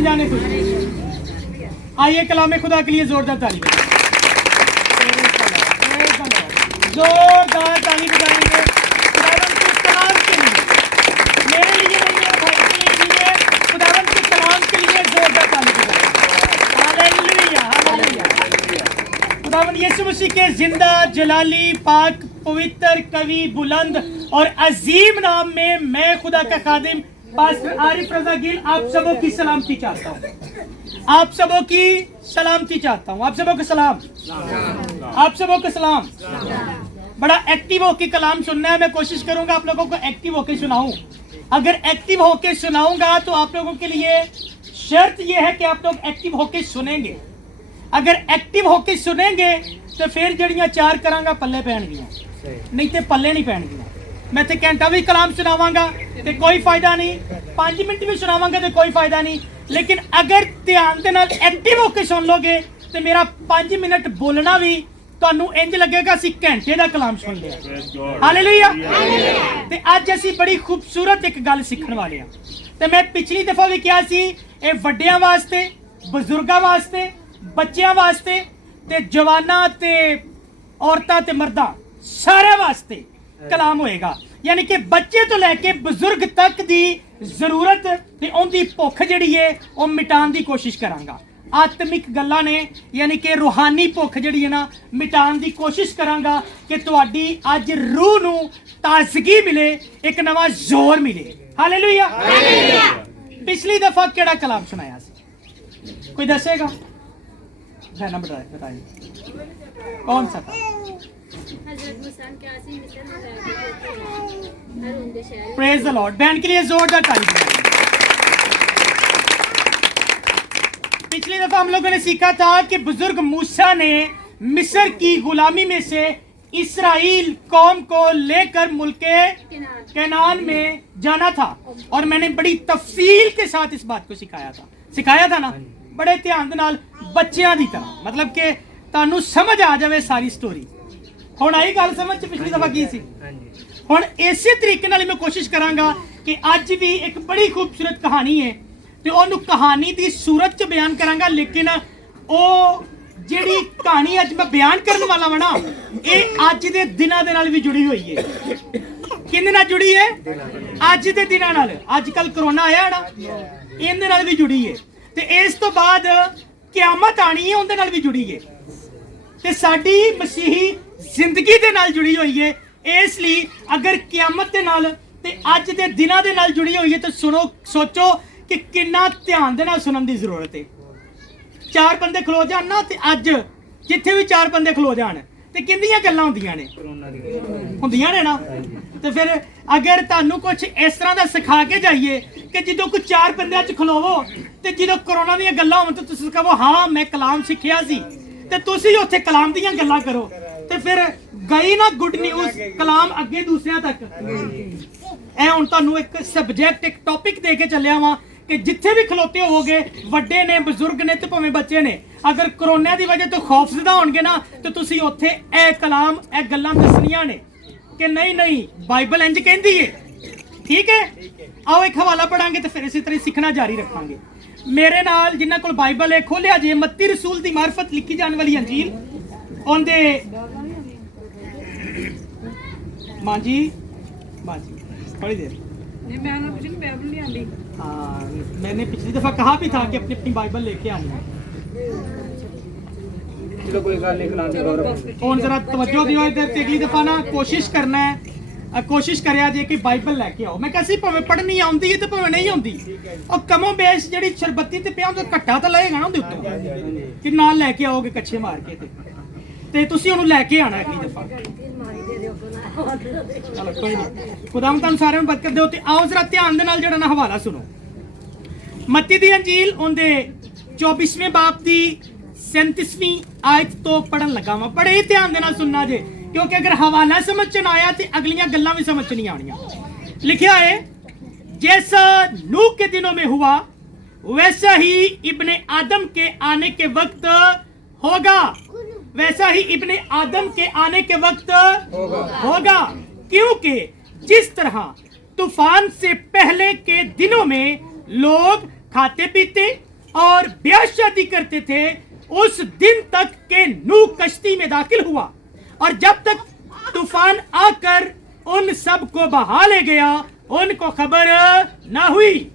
कितने जाने खुश? आइए कलाम खुदा के लिए जोरदार ताली बजाएं, जोरदार ताली बजाएंगे खुदावंद के कलाम के लिए, मेरे लिए नहीं मेरे भाई के लिए, खुदावंद के कलाम के लिए जोरदार ताली बजाएंगे। Hallelujah hallelujah. खुदावंद यीशु मसीह के जिंदा जलाली पाक पवित्र कवि बुलंद और अजीम नाम में मैं खुदा का खादिम पास्टर आरिफ रजा गिल आप सबों की सलामती चाहता हूँ, आप सबों की सलामती चाहता हूँ। आप सबों को सलाम, आप सबों को सलाम। बड़ा एक्टिव होके कलाम सुनना है, मैं कोशिश करूंगा आप लोगों को एक्टिव होके सुनाऊं। अगर एक्टिव होके सुनाऊंगा तो आप लोगों के लिए शर्त यह है कि आप लोग एक्टिव होके सुनेंगे। अगर एक्टिव होके सुनेंगे तो फिर जड़ियां चार करांगा पल्ले पैणगियां, नहीं तो पल्ले नहीं पैणगियां। मैं तो घंटा भी कलाम सुनावांगा तो कोई फायदा नहीं, 5 मिनट भी सुनावांगा तो कोई फायदा नहीं। लेकिन अगर ध्यान दे नाल एक्टिव होके सुन लोगे तो मेरा 5 मिनट बोलना भी ਤੁਹਾਨੂੰ ਇੰਜ ਲੱਗੇਗਾ ਅਸੀਂ ਘੰਟੇ ਦਾ ਕਲਾਮ ਸੁਣ ਲਿਆ। ਹਾਲੇਲੂਇਆ। ਤੇ ਅੱਜ ਅਸੀਂ ਬੜੀ ਖੂਬਸੂਰਤ ਇੱਕ ਗੱਲ ਸਿੱਖਣ ਵਾਲੇ ਹਾਂ। ਤੇ ਮੈਂ ਪਿਛਲੀ ਦਫਾ ਵੀ ਕਿਹਾ ਸੀ ਇਹ ਵੱਡਿਆਂ ਵਾਸਤੇ, ਬਜ਼ੁਰਗਾਂ ਵਾਸਤੇ, ਬੱਚਿਆਂ ਵਾਸਤੇ ਤੇ ਜਵਾਨਾਂ ਤੇ ਔਰਤਾਂ ਤੇ ਮਰਦਾਂ ਸਾਰਿਆਂ ਵਾਸਤੇ ਕਲਾਮ ਹੋਏਗਾ। ਯਾਨੀ ਕਿ ਬੱਚੇ ਤੋਂ ਲੈ ਕੇ ਬਜ਼ੁਰਗ ਤੱਕ ਦੀ ਜ਼ਰੂਰਤ ਤੇ ਉਹਦੀ ਭੁੱਖ ਜਿਹੜੀ ਹੈ ਉਹ ਮਿਟਾਉਣ ਦੀ ਕੋਸ਼ਿਸ਼ ਕਰਾਂਗਾ। आत्मिक गल्लां ने यानी कि रूहानी भुख जिहड़ी है ना मिटाउण दी कोशिश करांगा कि तुहाडी अज रूह नूं ताजगी मिले, एक नवा जोर मिले। हालेलुया। पिछली दफा केड़ा कलाम सुनाया सी, कोई दसेगा? ना बताइए कौन सा था? Praise the Lord. बैंड के लिए जोरदार ताली बजाइए। पिछली दफा हम लोगों ने सीखा था कि बुजुर्ग मूसा ने मिस्र की गुलामी में से इस्राएल कौम को लेकर मुल्क कैनान में जाना था, और मैंने बड़ी तफसील के साथ इस बात को सिखाया था ना, बड़े ध्यान दे नाल बच्चियां दी तरह, मतलब कि तानू समझ आ जाए सारी स्टोरी। हुण आई गल समझ पिछली दफा की सी। हुण इसे तरीके नाल मैं कोशिश करांगा कि अज भी एक बड़ी खूबसूरत कहानी है ਤੇ ਉਹਨੂੰ ਕਹਾਣੀ ਦੀ ਸੂਰਤ ਚ ਬਿਆਨ ਕਰਾਂਗਾ। ਲੇਕਿਨ ਉਹ ਜਿਹੜੀ ਕਹਾਣੀ ਅੱਜ ਮੈਂ ਬਿਆਨ ਕਰਨ ਵਾਲਾ ਹਾਂ ਨਾ, ਇਹ ਅੱਜ ਦੇ ਦਿਨਾਂ ਦੇ ਨਾਲ ਵੀ ਜੁੜੀ ਹੋਈ ਹੈ। ਕਿਹਦੇ ਨਾਲ ਜੁੜੀ ਹੈ? ਅੱਜ ਦੇ ਦਿਨਾਂ ਨਾਲ। ਅੱਜ ਕੱਲ ਕਰੋਨਾ ਆਇਆ ਨਾ, ਇਹਦੇ ਨਾਲ ਵੀ ਜੁੜੀ ਹੈ। ਤੇ ਇਸ ਤੋਂ ਬਾਅਦ ਕਿਆਮਤ ਆਣੀ ਹੈ, ਉਹਦੇ ਨਾਲ ਵੀ ਜੁੜੀ ਹੈ। ਤੇ ਸਾਡੀ ਮਸੀਹੀ ਜ਼ਿੰਦਗੀ ਦੇ ਨਾਲ ਜੁੜੀ ਹੋਈ ਹੈ। ਇਸ ਲਈ ਅਗਰ ਕਿਆਮਤ ਦੇ ਨਾਲ ਤੇ ਅੱਜ ਦੇ ਦਿਨਾਂ ਦੇ ਨਾਲ ਜੁੜੀ ਹੋਈ ਹੈ ਤਾਂ ਸੁਣੋ, ਸੋਚੋ कि किन्ना ध्यान देना सुनने की जरूरत है। 4 बंदे खलो जान ना, ते अज जिथे भी 4 बंदे खलो जान ते किंदियां गल्लां हुंदियां ने ना। ते फिर अगर तुहानू कुछ इस तरह का सिखा के जाइए कि जो कुछ 4 बंदे च खलोवो ते जो कोरोना दी गल्लां होण ते तुसीं कहो हाँ मैं कलाम सिक्खिया सी, ते तुसीं उत्थे कलाम दीयां गल्लां करो, ते फिर गई ना गुड न्यूज़ कलाम अगे दूसरियां तक। ऐ हुण तुहानू एक सबजैक्ट, एक टॉपिक दे के चलिया वां कि जिथे भी खलोते होगे, वड्डे ने, बजुर्ग ने ते भावें बच्चे ने, अगर कोरोना की वजह तो खौफजदा होणगे ना तो तुसीं उत्थे ए कलाम, ए गल्लां दसणियां ने कि नहीं नहीं बाइबल इंज कहंदी है। ठीक है, आओ एक हवाला पढ़ांगे तो फिर इसी तरह सीखना जारी रखांगे। मेरे नाल जिन्हां कोल बाइबल है खोलिया जे मत्ती रसूल दी मार्फत लिखी जाने वाली अंजील, ओंदे मां जी थोड़ी देर हाँ, मैंने पिछली दफा कहा भी था कि अपनी अपनी बाइबल लेके आनी है। और जरा तवज्जो दियो इधर। अगली दफा ना कोशिश करना है, कोशिश करिया जे कि बाइबल लेके आओ। मैं कैसी भावें पढ़नी आउंदी है ते भावें नहीं आउंदी, और कमो बेश जेहड़ी शरबत्ती ते पिया तो घट्टा तो लगेगा ना उहदे उत्ते कि नाल लेके आओगे कच्छे मार के ते तुसीं ओनू लेके आना अगली दफा। चलो कोई नहीं, खुदा तुहानू सारिआं नूं बरकत दिओ। ते आओ जरा ध्यान दे नाल जेहड़ा ना हवाला सुनो। मत्ती दी अंजील उहदे 24वें बाब दी 37वीं आयत तो पढ़न लगा वां। बड़े ही ध्यान दे नाल सुनना जे, क्योंकि अगर हवाला समझ च ना आया तो अगलियां गल्लां भी समझ नहीं आनियां। लिखा है जैसा नूह के दिनों में हुआ वैसा ही इब्ने आदम के आने के वक्त होगा, वैसा ही इब्ने आदम के आने के वक्त होगा। क्योंकि जिस तरह तूफान से पहले के दिनों में लोग खाते पीते, और ब्याह शादी करते थे उस दिन तक के नूह कश्ती में दाखिल हुआ, और जब तक तूफान आकर उन सब को बहा ले गया उनको खबर ना हुई।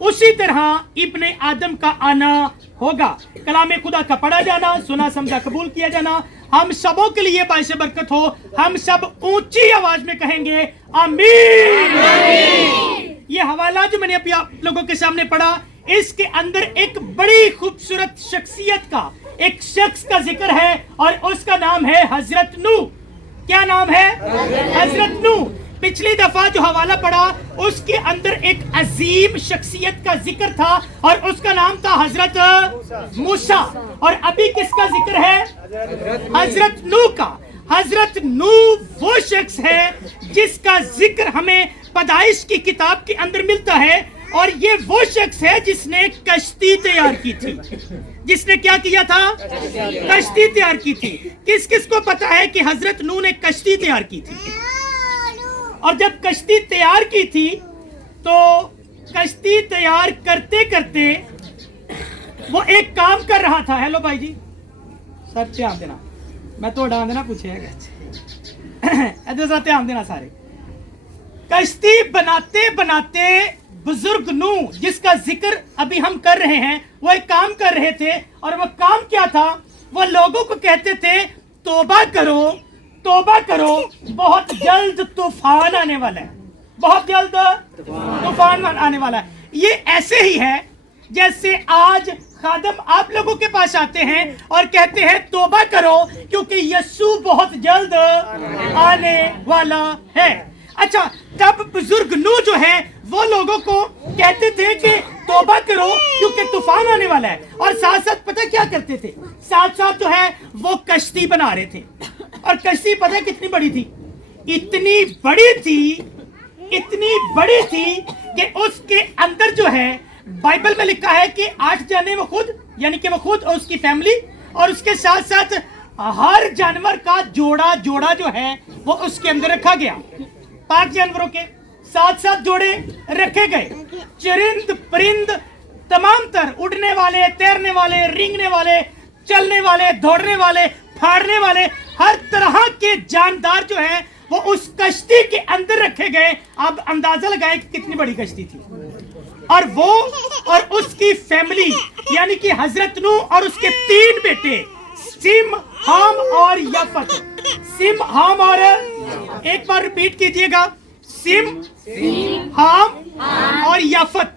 उसी तरह इब्ने आदम का आना होगा। कलाम खुदा का पढ़ा जाना, सुना समझा कबूल किया जाना हम सबों के लिए बाइस बरकत हो। हम सब ऊंची आवाज में कहेंगे आमीन। ये हवाला जो मैंने अभी आप लोगों के सामने पढ़ा, इसके अंदर एक बड़ी खूबसूरत शख्सियत का, एक शख्स का जिक्र है और उसका नाम है हजरत नूह। क्या नाम है? हजरत नूह। पिछली दफा जो हवाला पढ़ा उसके अंदर एक अजीम शख्सियत का जिक्र था और उसका नाम था हजरत मूसा, और अभी किसका जिक्र है? हजरत नूह का। हजरत नूह वो शख्स है जिसका जिक्र हमें पैदाइश की किताब के अंदर मिलता है, और ये वो शख्स है जिसने कश्ती तैयार की थी। जिसने क्या किया था? कश्ती तैयार की थी। किस किस को पता है कि हजरत नूह ने कश्ती तैयार की थी? और जब कश्ती तैयार की थी तो कश्ती तैयार करते करते वो एक काम कर रहा था। हेलो भाई जी, सर ध्यान देना, मैं तो ध्यान देना पूछे इधर ध्यान देना सारे। कश्ती बनाते बनाते बुजुर्ग नूह जिसका जिक्र अभी हम कर रहे हैं, वो एक काम कर रहे थे, और वो काम क्या था? वो लोगों को कहते थे तौबा करो, तौबा करो, बहुत जल्द तूफान आने वाला है, बहुत जल्द तूफान आने वाला है। ये ऐसे ही है जैसे आज खादम आप लोगों के पास आते हैं और कहते हैं तौबा करो क्योंकि यीशु बहुत जल्द आने वाला है। अच्छा, तब बुजुर्ग नूह जो है वो लोगों को कहते थे कि तौबा करो क्योंकि तूफान आने वाला है, और साथ साथ पता क्या करते थे? साथ साथ जो है वो कश्ती बना रहे थे। और कश्ती पता कितनी बड़ी थी? इतनी बड़ी थी, इतनी बड़ी थी कि उसके अंदर जो है बाइबल में लिखा है कि 8 जाने वो खुद, यानी कि वो खुद और उसकी फैमिली, और उसके साथ साथ हर जानवर का जोड़ा जोड़ा जो है वो उसके अंदर रखा गया। 5 जानवरों के 7 जोड़े रखे गए। चरिंद परिंद तमाम तर, उड़ने वाले, तैरने वाले, रेंगने वाले, चलने वाले, दौड़ने वाले, फाड़ने वाले, हर तरह के जानदार जो हैं वो उस कश्ती के अंदर रखे गए। अब अंदाजा लगाएं कि कितनी बड़ी कश्ती थी। और वो और उसकी फैमिली यानी कि हजरत नूह और उसके 3 बेटे सिम, हाम और याफत। सिम, हाम और, एक बार रिपीट कीजिएगा, सिम, हाम और याफत,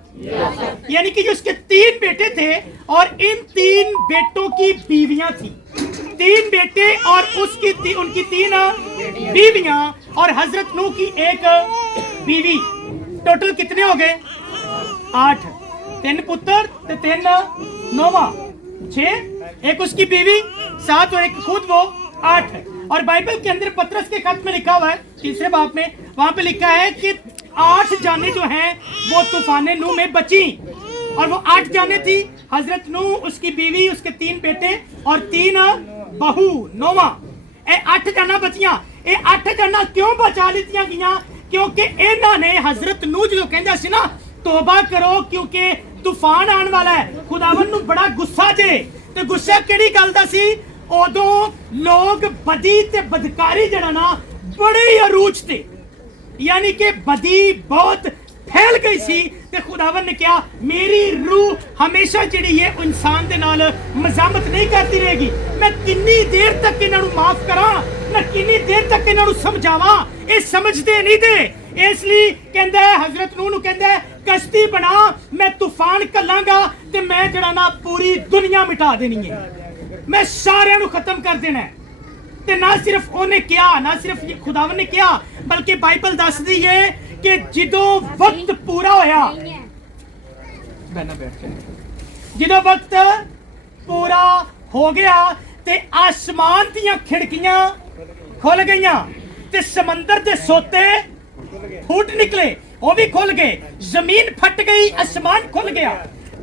यानी कि जो उसके 3 बेटे थे और इन 3 बेटों की बीवियां थी। 3 बेटे और उनकी 3 बीवियां और हजरत नूह की 1 बीवी। टोटल कितने हो गए? 8। 3 पुत्र ते 3 नौवा, 6, एक उसकी बीवी 7 और एक खुद, वो 8। और बाइबल के अंदर पतरस के खत में लिखा हुआ है 3 बाब में, वहां पे लिखा है कि 8 जाने जो हैं वो तूफान नूह में बची। और वो 8 जाने थी, हजरत नूह, उसकी बीवी, उसके 3 बेटे और 3 बहू, 9वां। 8 जाना बचियां। ये 8 जाना क्यों बचा लितियां गईयां? क्योंकि इन्हां ने हजरत नूह जो कहंदा सी ना तौबा करो क्योंकि तूफान आने वाला है, खुदावन नूं बड़ा गुस्सा जे। ते गुस्सा किहड़ी गल दा सी? उदों लोग बदी ते बदकारी जड़ा ना बड़े अरूज थे, यानी कि बदी बहुत फैल गई सी। ते खुदावन ने कहा मेरी रूह हमेशा जिहड़ी है इंसान दे नाल मजामत नहीं करती रहेगी। मैं कितनी देर तक इन्हां नूं माफ करा, मैं कितनी देर तक इन्हां नूं समझावा, ये समझदे नहीं दे। इसलिए कहंदा है हजरत नूह नूं कहंदा है कश्ती बना, मैं तूफान कलांगा ते मैं जड़ा ना पूरी दुनिया मिटा देनी है, मैं सारिਆਂ ਨੂੰ खत्म कर देना है। ते ना सिर्फ ਉਹਨੇ किया, ना सिर्फ ये खुदावन ने किया, बल्कि बाइबल दसदी है कि ਜਦੋਂ वक्त पूरा होया, ਜਦੋਂ वक्त पूरा हो गया ते आसमान ਦੀਆਂ खिड़कियां खुल गईयां ते समंदर दे सोते फूट निकले, वो भी खुल गए, जमीन फट गई, आसमान खुल गया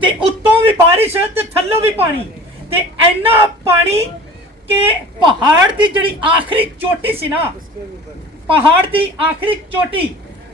ते उत्तों भी बारिश ते थल्लों भी पानी। ते इन्ना पानी के पहाड़ दी जड़ी आखिरी चोटी सी ना, पहाड़ दी आखिरी चोटी,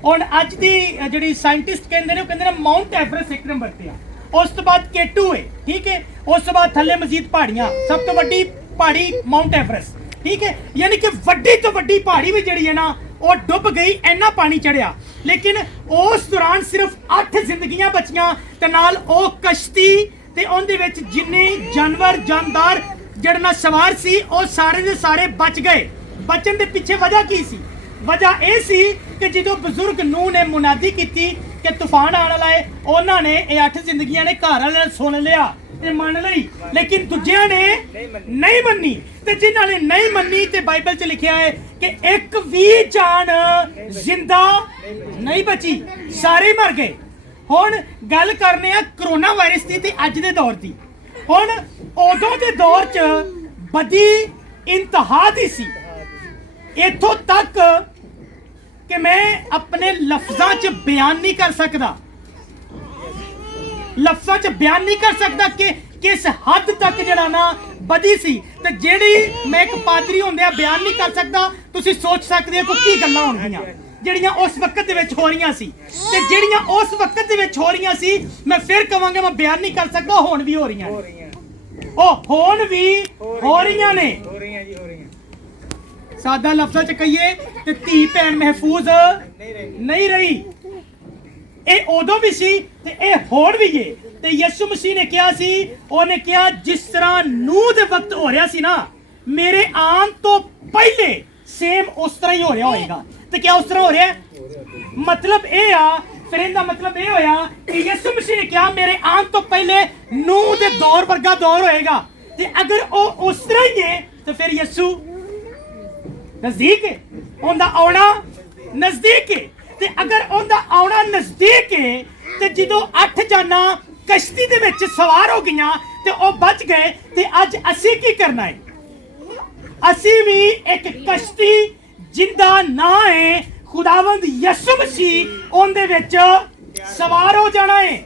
और अज दी जड़ी साइंटिस्ट कहंदे ने माउंट एवरेस्ट 1 नंबर ते आ। उस तो बाद केटू है, ठीक है, उस तो बाद थल्ले मजीद पहाड़ियां, सब तो वड्डी पहाड़ी माउंट एवरेस्ट, ठीक है, यानी कि वड्डी तो वड्डी पहाड़ी भी जिहड़ी है ना वो डुब गई, इन्ना पानी चढ़िया। लेकिन उस दौरान सिर्फ 8 जिंदगियां बचियां ते नाल ओ कश्ती ते उहदे विच जिन्ने जानवर जानदार जिहड़े ना सवार सी वो सारे दे सारे बच गए। बचन दे पिछे वजह की सी? वजह यह सी कि जो बजुर्ग नूह ने मुनादी की कि तूफान आने वाला है, उन्होंने ये 8 जिंदगियां ने घर वाले सुन लिया ते मन लई, लेकिन दूजिया ने नहीं मन्नी। ते जिन्हां ने नहीं मन्नी ते बाइबल च लिखिया है कि एक भी जान जिंदा नहीं बची, सारे मर गए। हुण गल करने आ कोरोना वायरस की ते अज दे दौर की। हुण उदों दे दौर च बदी इंतहा दी सी, इथों तक कि मैं अपने लफ्ज़ां च बयान नहीं कर सकता, लफ्ज़ां च बयान नहीं कर सकता कि किस हद तक जड़ा ना बदी सी। ते जेड़ी मैं एक पादरी होंदे बयान नहीं कर सकता, तुसी सोच सकते हो कि गल्लां होणगियां ਜਿਹੜੀਆਂ ਉਸ ਵਕਤ ਦੇ ਵਿੱਚ ਹੋ ਰਹੀਆਂ ਸੀ। ਤੇ ਜਿਹੜੀਆਂ ਉਸ ਵਕਤ ਦੇ ਵਿੱਚ ਹੋ ਰਹੀਆਂ ਸੀ, ਮੈਂ ਫਿਰ ਕਹਾਂਗਾ ਮੈਂ ਬਿਆਨ ਨਹੀਂ ਕਰ ਸਕਦਾ, ਹੁਣ ਵੀ ਹੋ ਰਹੀਆਂ ਨੇ, ਉਹ ਹੁਣ ਵੀ ਹੋ ਰਹੀਆਂ ਨੇ, ਹੋ ਰਹੀਆਂ ਜੀ, ਹੋ ਰਹੀਆਂ। ਸਾਦਾ ਲਫ਼ਜ਼ਾਂ ਚ ਕਹੀਏ ਤੇ ਧੀ ਭੈਣ ਮਹਿਫੂਜ਼ ਨਹੀਂ ਰਹੀ। ਇਹ ਉਦੋਂ ਵੀ ਸੀ ਤੇ ਇਹ ਹੁਣ ਵੀ ਹੈ। ਤੇ ਯਿਸੂ ਮਸੀਹ ਨੇ ਕਿਹਾ ਸੀ, ਉਹਨੇ ਕਿਹਾ ਜਿਸ ਤਰ੍ਹਾਂ ਨੂਹ ਦੇ ਵਕਤ ਹੋ ਰਿਹਾ ਸੀ ਨਾ, ਮੇਰੇ ਆਉਣ ਤੋਂ ਪਹਿਲੇ ਸੇਮ ਉਸ ਤਰ੍ਹਾਂ ਹੀ ਹੋ ਰਿਹਾ ਹੋਏਗਾ। ਤੇ ਕਿਆ ਉਸ ਤਰ੍ਹਾਂ ਹੋ ਰਿਹਾ? मतलब ये आ फिर इनका मतलब ये होया कि यीशु मसीह ने कहा मेरे आने तो पहले नूह दे दौर वर्गा दौर होएगा। ते अगर वो उस तरह ही है तो फिर यीशु नजदीक है, उनका आना नजदीक है। ते अगर उनका आना नजदीक है ते जो 8 जाना कश्ती दे विच सवार हो गईयां ते वो बच गए, ते अज असी की करना है? असी भी एक कश्ती जिंदा ना है, खुदावंद यीशु मसीह उनदे विच सवार हो जाना है,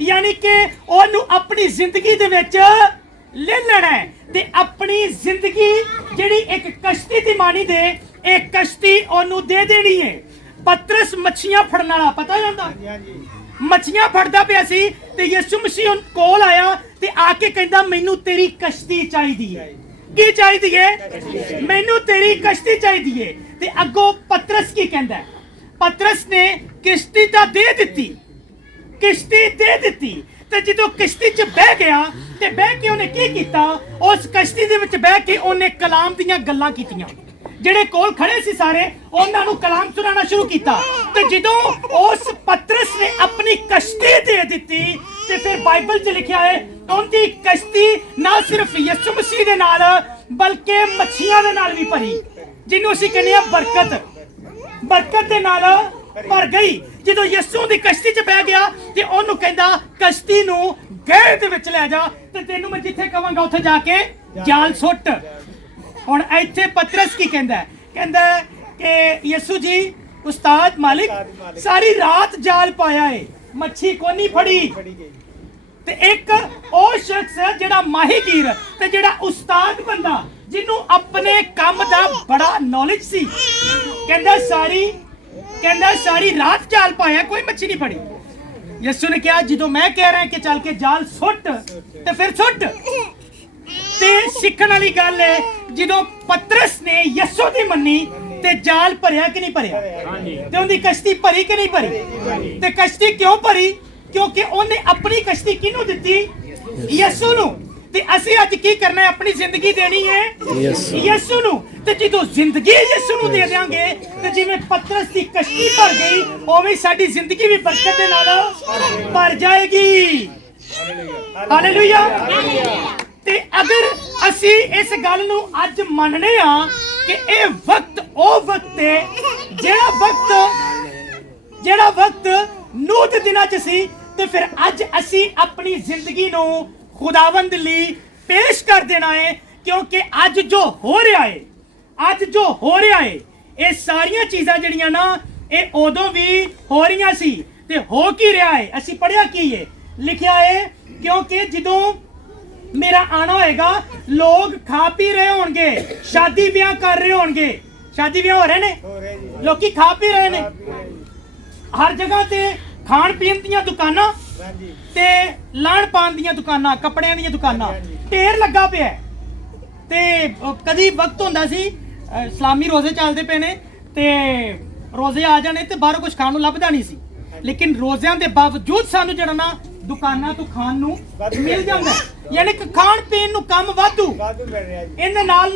यानी कि ओनू अपनी जिंदगी दे विच ले लेना है। ते अपनी जिंदगी जिहड़ी एक कश्ती दी मानी दे, एक कश्ती ओनू दे देनी है। पतरस मच्छियां फड़न वाला पता होंदा, मच्छियां फड़दा पिया सी ते यीशु मसीह कोल आया ते आके कहंदा मैनू तेरी कश्ती चाहिदी है। की चाहिदी है? मैनू तेरी कश्ती चाहिदी है। ते अगों पतरस की कहंदा है? पतरस ने किश्ती तां दे दित्ती, किश्ती दे दित्ती। ते जदों किश्ती च बह गया ते बह के उन्हें की कीता, उस कश्ती दे विच बह के उन्हें कलाम दीयां गल्लां कीतियां। ਜਿਹੜੇ ਕੋਲ ਖੜੇ ਸੀ ਸਾਰੇ ਉਹਨਾਂ ਨੂੰ ਕਲਾਮ ਸੁਣਾਉਣਾ ਸ਼ੁਰੂ ਕੀਤਾ। ਤੇ ਜਦੋਂ ਉਸ ਪਤਰਸ ਨੇ ਆਪਣੀ ਕਸ਼ਤੀ ਦੇ ਦਿੱਤੀ ਤੇ ਫਿਰ ਬਾਈਬਲ 'ਚ ਲਿਖਿਆ ਹੈ ਉਹਦੀ ਕਸ਼ਤੀ ਨਾ ਸਿਰਫ ਯਿਸੂ ਮਸੀਹ ਦੇ ਨਾਲ ਬਲਕਿ ਮੱਛੀਆਂ ਦੇ ਨਾਲ ਵੀ ਭਰੀ, ਜਿਹਨੂੰ ਅਸੀਂ ਕਹਿੰਦੇ ਆ ਬਰਕਤ, ਬਰਕਤ ਦੇ ਨਾਲ ਭਰ ਗਈ। ਜਦੋਂ ਯਿਸੂ ਦੀ ਕਸ਼ਤੀ 'ਚ ਬਹਿ ਗਿਆ ਤੇ ਉਹਨੂੰ ਕਹਿੰਦਾ ਕਸ਼ਤੀ ਨੂੰ ਗਹਿ ਦੇ ਵਿੱਚ ਲੈ ਜਾ ਤੇ ਤੈਨੂੰ ਮੈਂ ਜਿੱਥੇ ਕਵਾਂਗਾ ਉੱਥੇ ਜਾ ਕੇ ਜਾਲ ਸੁੱਟ। ਹੁਣ ਇੱਥੇ ਪਤਰਸ ਕੀ ਕਹਿੰਦਾ ਹੈ? ਕਹਿੰਦਾ ਕਿ ਯਿਸੂ ਜੀ ਉਸਤਾਦ ਮਾਲਿਕ ਸਾਰੀ ਰਾਤ ਜਾਲ ਪਾਇਆ ਏ, ਮੱਛੀ ਕੋਈ ਨਹੀਂ ਫੜੀ। ਤੇ ਇੱਕ ਉਹ ਸ਼ਖਸ ਜਿਹੜਾ ਮਾਹਿਰ ਤੇ ਜਿਹੜਾ ਉਸਤਾਦ ਬੰਦਾ ਜਿਹਨੂੰ ਆਪਣੇ ਕੰਮ ਦਾ ਬੜਾ ਨੌਲੇਜ ਸੀ, ਕਹਿੰਦਾ ਸਾਰੀ ਰਾਤ ਜਾਲ ਪਾਇਆ ਕੋਈ ਮੱਛੀ ਨਹੀਂ ਫੜੀ। ਯਿਸੂ ਨੇ ਕਿਹਾ ਜਦੋਂ ਮੈਂ ਕਹਿ ਰਿਹਾ ਕਿ ਚੱਲ ਕੇ ਜਾਲ ਸੁੱਟ ਤੇ ਫਿਰ ਸੁੱਟ। ਤੇ ਸਿੱਖਣ ਵਾਲੀ ਗੱਲ ਹੈ ਜਦੋਂ ਪਤਰਸ ਨੇ ਯਿਸੂ ਦੀ ਮੰਨੀ ਤੇ ਜਾਲ ਭਰਿਆ ਕਿ ਨਹੀਂ ਭਰਿਆ, ਤੇ ਉਹਦੀ ਕਸ਼ਤੀ ਭਰੀ ਕਿ ਨਹੀਂ ਭਰੀ। ਤੇ ਕਸ਼ਤੀ ਕਿਉਂ ਭਰੀ? ਕਿਉਂਕਿ ਉਹਨੇ ਆਪਣੀ ਕਸ਼ਤੀ ਕਿਹਨੂੰ ਦਿੱਤੀ? ਯਿਸੂ ਨੂੰ। ਤੇ ਅਸੀਂ ਅੱਜ ਕੀ ਕਰਨਾ ਹੈ? ਆਪਣੀ ਜ਼ਿੰਦਗੀ ਦੇਣੀ ਹੈ ਯਿਸੂ ਨੂੰ। ਤੇ ਜਦੋਂ ਜ਼ਿੰਦਗੀ ਯਿਸੂ ਨੂੰ ਦੇ ਦਿਆਂਗੇ ਤੇ ਜਿਵੇਂ ਪਤਰਸ ਦੀ ਕਸ਼ਤੀ ਭਰ ਗਈ ਉਵੇਂ ਸਾਡੀ ਜ਼ਿੰਦਗੀ ਵੀ ਬਰਕਤ ਦੇ ਨਾਲ ਭਰ ਜਾਏਗੀ। ਹਾਲੇਲੂਇਆ। ਤੇ ਅਗਰ ਅਸੀਂ ਇਸ ਗੱਲ ਨੂੰ ਅੱਜ ਮੰਨਨੇ ਆ ਕਿ ਇਹ ਵਕਤ ਉਹ ਵਕਤ ਹੈ ਜਿਹੜਾ ਵਕਤ ਨੂਹ ਦੇ ਦਿਨਾਂ 'ਚ ਸੀ, ਤੇ ਫਿਰ ਅੱਜ ਅਸੀਂ ਆਪਣੀ ਜ਼ਿੰਦਗੀ ਨੂੰ ਖੁਦਾਵੰਦ ਲਈ ਪੇਸ਼ ਕਰ ਦੇਣਾ ਹੈ। ਕਿਉਂਕਿ ਅੱਜ ਜੋ ਹੋ ਰਿਹਾ ਹੈ ਇਹ ਸਾਰੀਆਂ ਚੀਜ਼ਾਂ ਜਿਹੜੀਆਂ ਨਾ ਇਹ ਉਦੋਂ ਵੀ ਹੋ ਰਹੀਆਂ ਸੀ। ਤੇ ਹੋ ਕੀ ਰਿਹਾ ਹੈ? ਅਸੀਂ ਪੜ੍ਹਿਆ ਕੀ ਹੈ? ਲਿਖਿਆ ਹੈ ਕਿਉਂਕਿ ਜਦੋਂ मेरा आना होएगा लोग खा पी रहे होंगे, शादी ब्याह कर रहे होंगे। शादी ब्याह हो रहे ने, लोग खा पी रहे ने, हर जगह ते खान पीन दियां दुकानां ਤੇ ਲਾਣ ਪਾਣ ਦੀਆਂ ਦੁਕਾਨਾਂ, ਕੱਪੜਿਆਂ ਦੀਆਂ ਦੁਕਾਨਾਂ, ਢੇਰ ਲੱਗਾ ਪਿਆ ਤੇ ਕਦੀ ਵਕਤ ਹੁੰਦਾ ਸੀ ਇਸਲਾਮੀ ਰੋਜ਼ੇ ਚੱਲਦੇ ਪਏ ਨੇ ਤੇ ਰੋਜ਼ੇ ਆ ਜਾਣੇ ਤੇ ਬਾਹਰੋਂ ਕੁਝ ਖਾਣ ਨੂੰ ਲੱਭਦਾ ਨਹੀਂ ਸੀ, ਲੇਕਿਨ ਰੋਜ਼ਿਆਂ ਦੇ ਬਾਵਜੂਦ ਸਾਨੂੰ ਜਿਹੜਾ ਨਾ ਦੁਕਾਨਾਂ ਤੋਂ ਖਾਣ ਨੂੰ ਮਿਲ ਜਾਂਦਾ, ਯਾਨੀ ਕਿ ਖਾਣ ਪੀਣ ਨੂੰ ਕੰਮ ਵਾਧੂ ਇਹਦੇ ਨਾਲ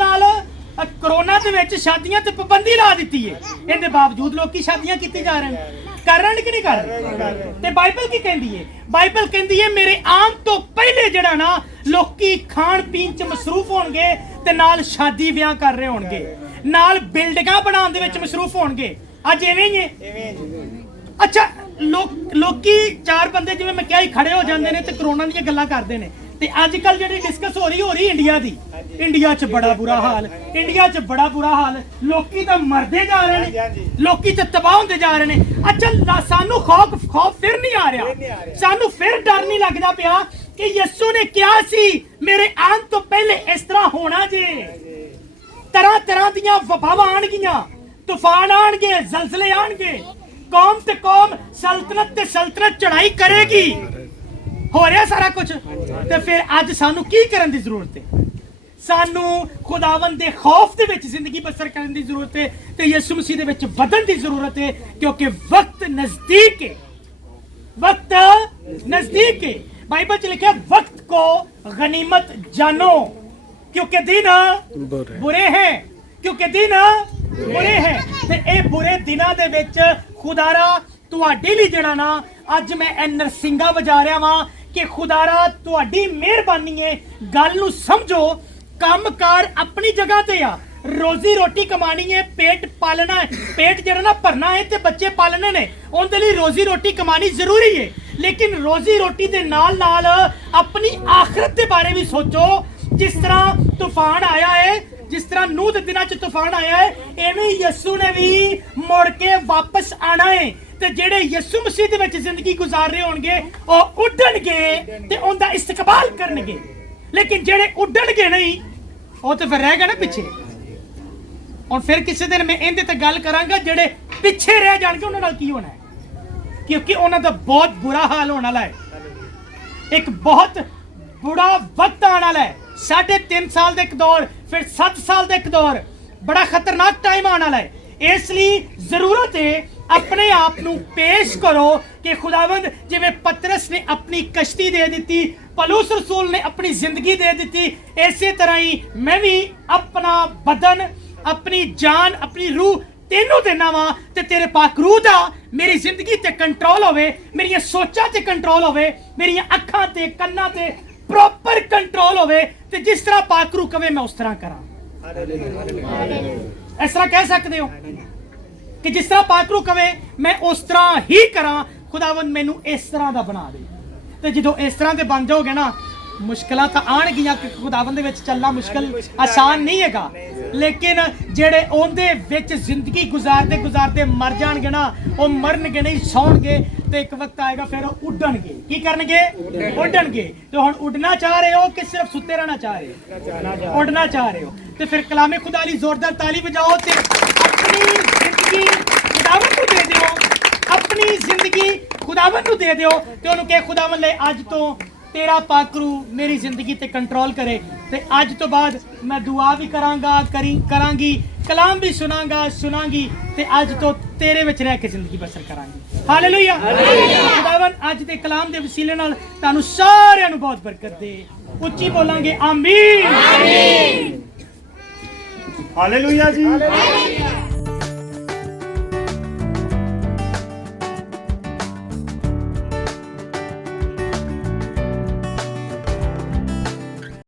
ਕਰੋਨਾ ਦੇ ਵਿੱਚ ਸ਼ਾਦੀਆਂ ਤੇ ਪਾਬੰਦੀ ਲਾ ਦਿੱਤੀ ਹੈ, ਇਹਦੇ ਬਾਵਜੂਦ ਲੋਕੀ ਸ਼ਾਦੀਆਂ ਕੀਤੀ ਜਾ ਰਹੇ ਨੇ, ਕਰ ਰਹੇ ਕਿ ਨਹੀਂ ਕਰ ਰਹੇ? ਤੇ ਬਾਈਬਲ ਕੀ ਕਹਿੰਦੀ ਹੈ? ਬਾਈਬਲ ਕਹਿੰਦੀ ਹੈ ਮੇਰੇ ਆਉਣ ਤੋਂ ਪਹਿਲੇ ਜਿਹੜਾ ਨਾ ਲੋਕੀ ਖਾਣ ਪੀਣ ਚ ਮਸਰੂਫ ਹੋਣਗੇ ਤੇ ਨਾਲ ਸ਼ਾਦੀ ਵਿਆਹ ਕਰ ਰਹੇ ਹੋਣਗੇ, ਨਾਲ ਬਿਲਡਿੰਗਾਂ ਬਣਾਉਣ ਦੇ ਵਿੱਚ ਮਸਰੂਫ ਹੋਣਗੇ। ਅੱਜ ਐਵੇਂ ਹੀ ਹੈ। ਅੱਛਾ, ਲੋਕੀ ਚਾਰ ਬੰਦੇ ਜਿਵੇਂ ਮੈਂ ਕਿਹਾ ਹੀ ਖੜੇ ਹੋ ਜਾਂਦੇ ਨੇ ਤੇ ਕਰੋਨਾ ਦੀਆਂ ਗੱਲਾਂ ਕਰਦੇ ਨੇ, ਤੇ ਅੱਜ ਕੱਲ ਜਿਹੜੀ ਡਿਸਕਸ ਹੋ ਰਹੀ ਇੰਡੀਆ ਦੀ। ਇੰਡੀਆ 'ਚ ਬੜਾ ਬੁਰਾ ਹਾਲ, ਇੰਡੀਆ 'ਚ ਬੜਾ ਬੁਰਾ ਹਾਲ, ਲੋਕੀ ਤਾਂ ਮਰਦੇ ਜਾ ਰਹੇ ਨੇ, ਲੋਕੀ ਤਾਂ ਤਬਾਹ ਹੁੰਦੇ ਜਾ ਰਹੇ ਨੇ। ਅੱਛਾ, ਸਾਨੂੰ ਖੌਫ ਫਿਰ ਨਹੀਂ ਆ ਰਿਹਾ, ਸਾਨੂੰ ਫਿਰ ਡਰ ਨਹੀਂ ਲੱਗਦਾ ਪਿਆ ਕਿ ਯਿਸੂ ਨੇ ਕਿਹਾ ਸੀ ਮੇਰੇ ਆਉਣ ਤੋਂ ਪਹਿਲੇ ਇਸ ਤਰ੍ਹਾਂ ਹੋਣਾ ਜੇ, ਤਰ੍ਹਾਂ ਤਰ੍ਹਾਂ ਦੀਆਂ ਵਬਾਵਾਂ ਆਣਗੀਆਂ, ਤੂਫਾਨ ਆਣਗੇ, ਜ਼ਲਜ਼ਲੇ ਆਣਗੇ, ਕੌਮ ਤੇ ਕੌਮ, ਸਲਤਨਤ ਤੇ ਸਲਤਨਤ ਚੜਾਈ ਕਰੇਗੀ। ਹੋ ਰਿਹਾ ਸਾਰਾ ਕੁਝ, ਤੇ ਫਿਰ ਅੱਜ ਸਾਨੂੰ ਕੀ ਕਰਨ ਦੀ ਜ਼ਰੂਰਤ ਹੈ? ਸਾਨੂੰ ਖੁਦਾਵੰਦ ਦੇ ਖੌਫ ਦੇ ਵਿੱਚ ਜ਼ਿੰਦਗੀ ਬਸਰ ਕਰਨ ਦੀ ਜ਼ਰੂਰਤ ਹੈ ਤੇ ਯਿਸੂ ਮਸੀਹ ਦੇ ਵਿੱਚ ਵਧਣ ਦੀ ਜ਼ਰੂਰਤ ਹੈ, ਕਿਉਂਕਿ ਵਕਤ ਨਜ਼ਦੀਕ ਹੈ, वक्त नजदीक है। बाइबल च लिखा वक्त को गनीमत जानो क्योंकि दिन बुरे हैं, क्योंकि दिन बुरे हैं। ते ए बुरे दिनां दे विच खुदारा तुहाडे लई जिहड़ा ना अज मैं ए नरसिंगा वजा रहा वां कि खुदारा तुहाडी मेहरबानी है। गल नूं समझो, काम कार अपनी जगह ते आ, रोजी रोटी कमानी है, पेट पालना है, पेट जरा ना भरना है ते बच्चे पालने ने, उनके लिए रोजी रोटी कमानी जरूरी है। लेकिन रोजी रोटी दे नाल नाल अपनी आखिरत के बारे भी सोचो। जिस तरह तूफान आया है, जिस तरह नूह दे दिनां च तूफान आया है, एवें यीशु ने भी मुड़ के वापस आना है। ते जेड़े यीशु मसीह दे विच जिंदगी गुजार रहे होणगे ओह उड्डणगे ते उनदा इस्तकबाल करनगे। लेकिन जेड़े उड्डणगे नहीं ओह ते फिर रह गए ना पिछे। और फिर किसी दिन मैं इहदे ते गल करांगा जेड़े पिछे रह जाणगे उन्हां नाल की होना है, क्योंकि उन्हां दा बहुत बुरा हाल होने वाला है। एक बहुत बुरा वक्त आने वाला है। 3.5 साल का एक दौर, फिर 7 साल का एक दौर, बड़ा खतरनाक टाइम आने वाला है। इसलिए जरूरत है अपने आप नू पेश करो कि खुदावंद जिवें पतरस ने अपनी कश्ती दे दी, पौलुस रसूल ने अपनी जिंदगी दे दी, इसी तरह ही मैं भी अपना बदन, अपनी जान, अपनी रूह तेनों देना वा ते तेरे पाक रूह दा मेरी जिंदगी ते कंट्रोल होवे, मेरी सोचा ते कंट्रोल होवे, मेरी अखां ते कन्नां ते प्रॉपर कंट्रोल होवे, ते जिस तरह पाक रूह कवे मैं उस तरह करा। इस तरह कह सकते हो कि जिस तरह पाक रूह कवे मैं उस तरह ही करा। खुदावंद मैनू इस तरह दा बना दे। ते जो इस तरह दे बन जाओगे ना, मुश्किल तो आनगियां कि खुदावंद दे विच चलना मुश्किल आसान नहीं हैगा, लेकिन जेड़े ओंदे विच जिंदगी गुजारते गुजारते मर जाणगे ना, वो मरनगे नहीं, सौणगे ते एक वक्त आएगा फिर उड्डणगे। की करनगे? उड्डणगे। तो हुण उड़ना चाह रहे हो कि सिर्फ सुते रहना चाह रहे हो? उड़ना चाह रहे हो तो फिर कलामे खुदा दी जोरदार ताली बजाओ ते अपनी जिंदगी खुदावंद नूं दे दिओ, अपनी जिंदगी खुदावंद नूं दे दिओ ते उहनूं कहे खुदावंद ले अज तो तेरा पाकरू मेरी जिंदगी ते कंट्रोल करे। ते आज तो बाद मैं दुआ भी करांगी, कलाम भी सुनांगी ते आज तो तेरे विच रह के जिंदगी बसर करांगी। हालेलुया। खुदावन आज दे कलाम दे वसीले नाल तानू सारिआं नू बहुत बरकत दे। उच्ची बोलांगे आमीन। हालेलुया जी।